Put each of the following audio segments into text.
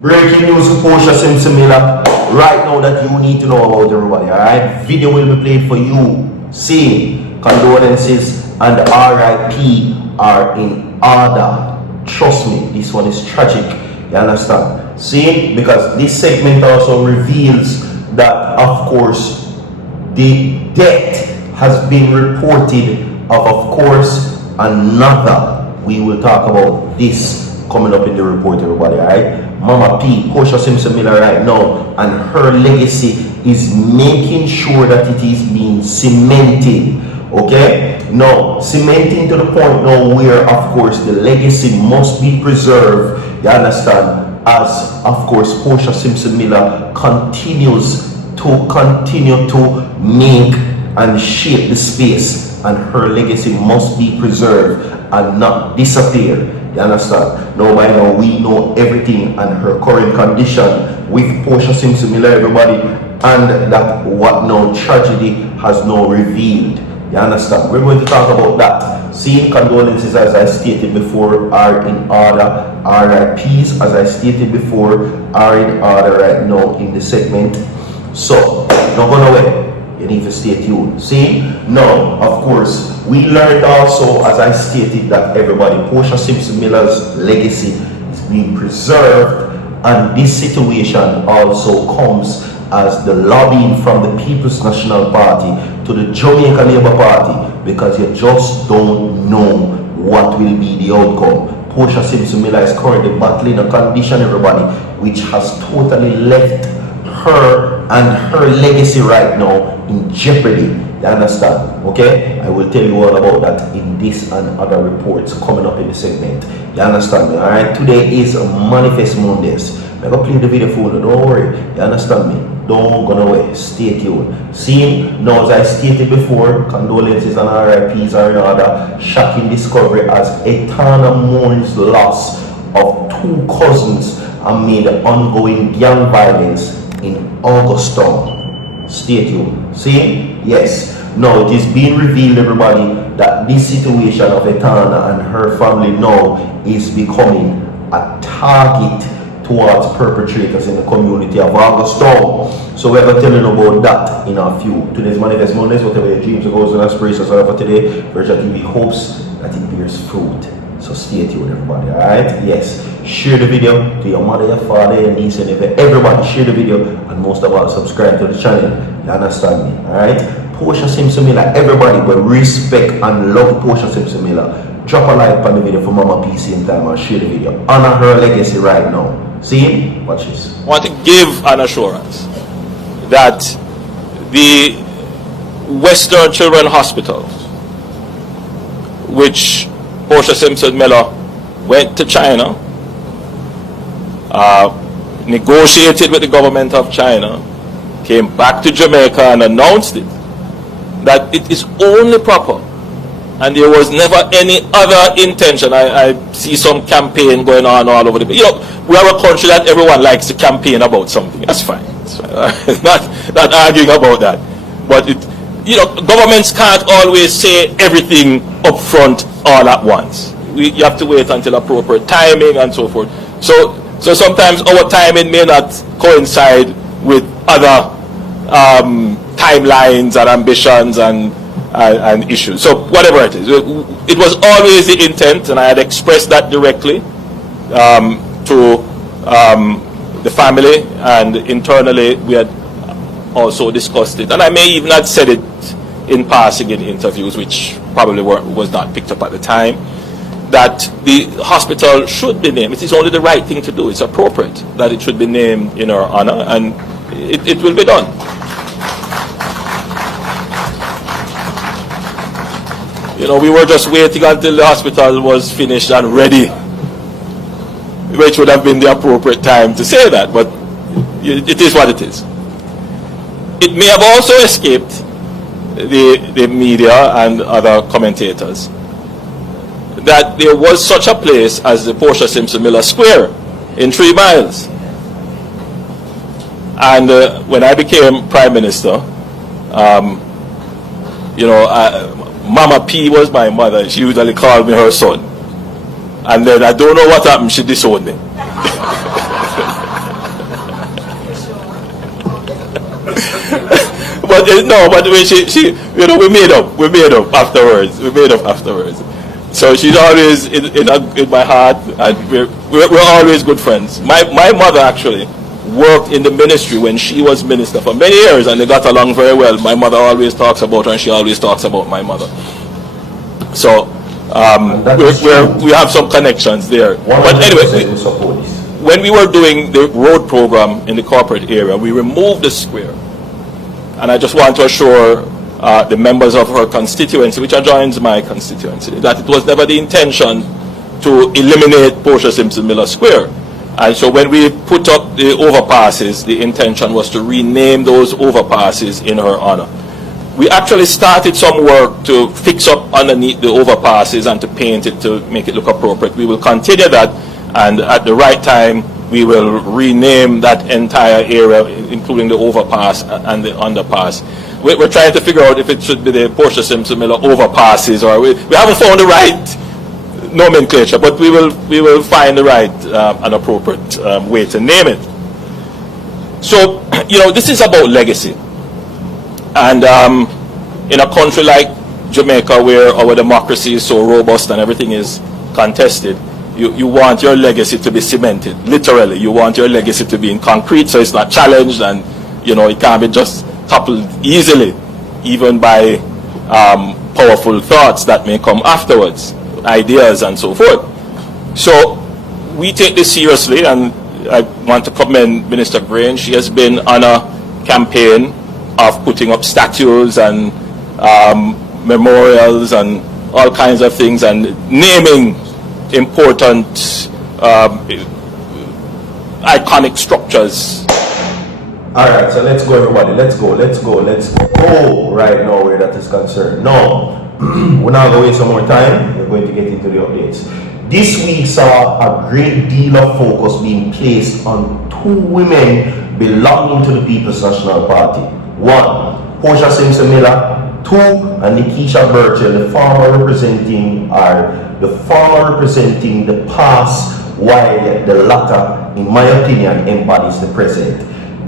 Breaking news for Portia Simpson Miller right now that you need to know about, everybody. Alright, video will be played for you. See, condolences and RIP are in order. Trust me, this one is tragic. You understand? See, because this segment also reveals that, of course, the death has been reported of course, another. We will talk about this coming up in the report, everybody. Alright. Mama P, Portia Simpson Miller right now, and her legacy is making sure that it is being cemented. Okay? Now, cementing to the point now where, of course, the legacy must be preserved. You understand? As, of course, Portia Simpson Miller continues to make and shape the space, and her legacy must be preserved and not disappear. You understand? Now by now we know everything and her current condition with Portia Simpson Miller, everybody, and that what now tragedy has now revealed. You understand? We're going to talk about that. Seeing condolences, as I stated before, are in order. RIPs, as I stated before, are in order right now in the segment. So don't go nowhere. You need to stay tuned. See? Now, of course, we learned also, as I stated, that everybody, Portia Simpson Miller's legacy is being preserved, and this situation also comes as the lobbying from the People's National Party to the Jamaica Labour Party, because you just don't know what will be the outcome. Portia Simpson Miller is currently battling a condition, everybody, which has totally left her and her legacy right now in jeopardy. You understand? Okay? I will tell you all about that in this and other reports coming up in the segment. You understand me? Alright? Today is Manifest Mondays. I'm going to play the video for you. Don't worry. You understand me? Don't go nowhere. Stay tuned. See, now as I stated before, condolences and RIPs are in order. Shocking discovery as Etana mourns loss of two cousins amid ongoing gang violence in Augustown. Stay tuned. See? Yes. Now it is being revealed, everybody, that this situation of Etana and her family now is becoming a target towards perpetrators in the community of Augustown. So we're going to tell you about that in a few. Today's Manifest Mondays, whatever your dreams, goals, and aspirations are for today, Virtual TV hopes that it bears fruit. So stay tuned, everybody. Alright? Yes. Share the video to your mother, your father, your niece, and everybody. Share the video, and most of all, subscribe to the channel. You understand me? Alright? Portia Simpson Miller, everybody will respect and love Portia Simpson Miller. Drop a like on the video for Mama P same time and share the video. Honor her legacy right now. See? Watch this. I want to give an assurance that the Western Children's Hospital, which Portia Simpson Miller went to China, negotiated with the government of China, came back to Jamaica and announced it, that it is only proper, and there was never any other intention. I see some campaign going on all over the place. You know, we are a country that everyone likes to campaign about something. That's fine. Not arguing about that. But you know, governments can't always say everything up front all at once. You have to wait until appropriate timing and so forth. So sometimes our timing may not coincide with other timelines and ambitions and issues. So whatever it is, it was always the intent, and I had expressed that directly to the family, and internally we had also discussed it, and I may even have said it in passing in interviews, which probably was not picked up at the time, that the hospital should be named. It is only the right thing to do. It's appropriate that it should be named in her honor, and it will be done. You know, we were just waiting until the hospital was finished and ready, which would have been the appropriate time to say that, but it is what it is. It may have also escaped the media and other commentators that there was such a place as the Portia Simpson Miller Square in 3 Miles. And when I became Prime Minister, you know, Mama P was my mother. She usually called me her son. And then I don't know what happened, she disowned me. but when she, we made up afterwards. So she's always in my heart, and we're always good friends. My mother actually worked in the ministry when she was minister for many years, and they got along very well. My mother always talks about her, and she always talks about my mother. So we have some connections there. But anyway, when we were doing the road program in the corporate area, we removed the square. And I just want to assure the members of her constituency, which adjoins my constituency, that it was never the intention to eliminate Portia Simpson Miller Square. And so when we put up the overpasses, the intention was to rename those overpasses in her honor. We actually started some work to fix up underneath the overpasses and to paint it to make it look appropriate. We will continue that, and at the right time we will rename that entire area, including the overpass and the underpass. We're trying to figure out if it should be the Portia Simpson Miller overpasses, or we haven't found the right nomenclature, but we will find the right and appropriate way to name it. So, this is about legacy. And in a country like Jamaica, where our democracy is so robust and everything is contested, you want your legacy to be cemented, literally. You want your legacy to be in concrete, so it's not challenged, and it can't be just toppled easily, even by powerful thoughts that may come afterwards, ideas and so forth. So we take this seriously, and I want to commend Minister Grain. She has been on a campaign of putting up statues and memorials and all kinds of things, and naming important iconic structures. Alright, so let's go, everybody. Let's go right now where that is concerned. No, we're not going to waste some more time. We're going to get into the updates. This week saw a great deal of focus being placed on two women belonging to the People's National Party. One, Portia Simpson Miller. Two, and Nikisha Burchell, the former representing the past, while the latter, in my opinion, embodies the present.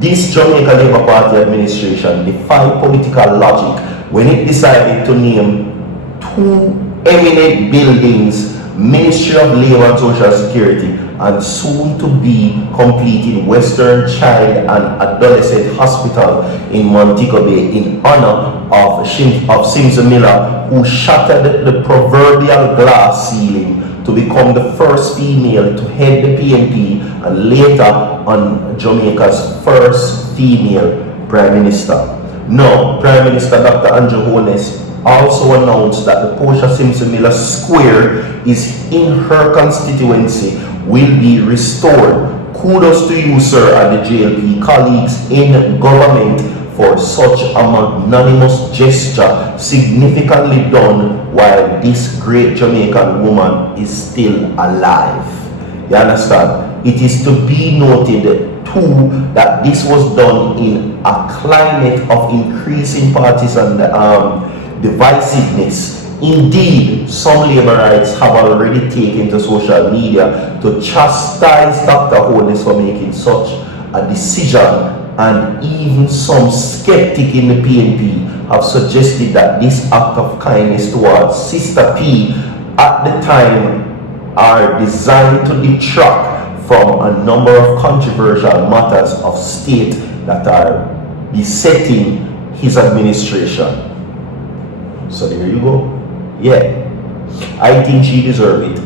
This Jamaica Labour Party administration defied political logic when it decided to name two eminent buildings, Ministry of Labour and Social Security, and soon to be completed Western Child and Adolescent Hospital in Montego Bay in honor of Simpson Miller, who shattered the proverbial glass ceiling to become the first female to head the PNP and later on Jamaica's first female Prime Minister. Now, Prime Minister Dr. Andrew Holness also announced that the Portia Simpson Miller Square is in her constituency will be restored. Kudos to you, sir, and the JLP colleagues in government for such a magnanimous gesture, significantly done while this great Jamaican woman is still alive. You understand? It is to be noted too that this was done in a climate of increasing partisan divisiveness. Indeed, some Labourites have already taken to social media to chastise Dr. Holness for making such a decision, and even some skeptic in the PNP have suggested that this act of kindness towards Sister P at the time are designed to detract from a number of controversial matters of state that are besetting his administration. So there you go. Yeah, I think she deserves it,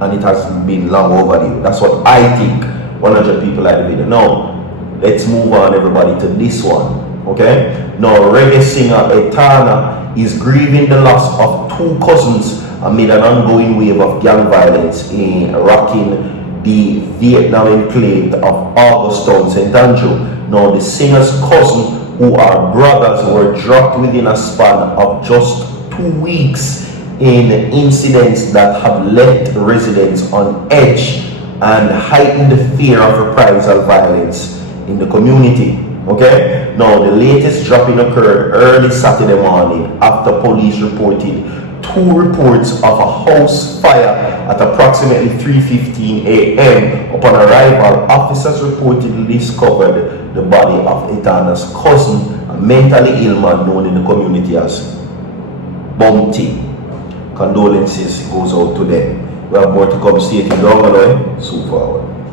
and it has been long overdue. That's what I think. 100 people like the video. Now, let's move on, everybody, to this one. Okay? Now, reggae singer Etana is grieving the loss of two cousins amid an ongoing wave of gang violence in rocking the Vietnam enclave of Augustown, St. Andrew. Now, the singer's cousin, who are brothers, were dropped within a span of just 2 weeks in incidents that have left residents on edge and heightened the fear of reprisal violence in the community. Okay? Now, the latest dropping occurred early Saturday morning after police reported 2 reports of a house fire at approximately 3:15 a.m. Upon arrival, officers reportedly discovered the body of Etana's cousin a mentally ill man known in the community as Bounty. Condolences goes out to them. We have more to come. Stay tuned down, by the way. So forward.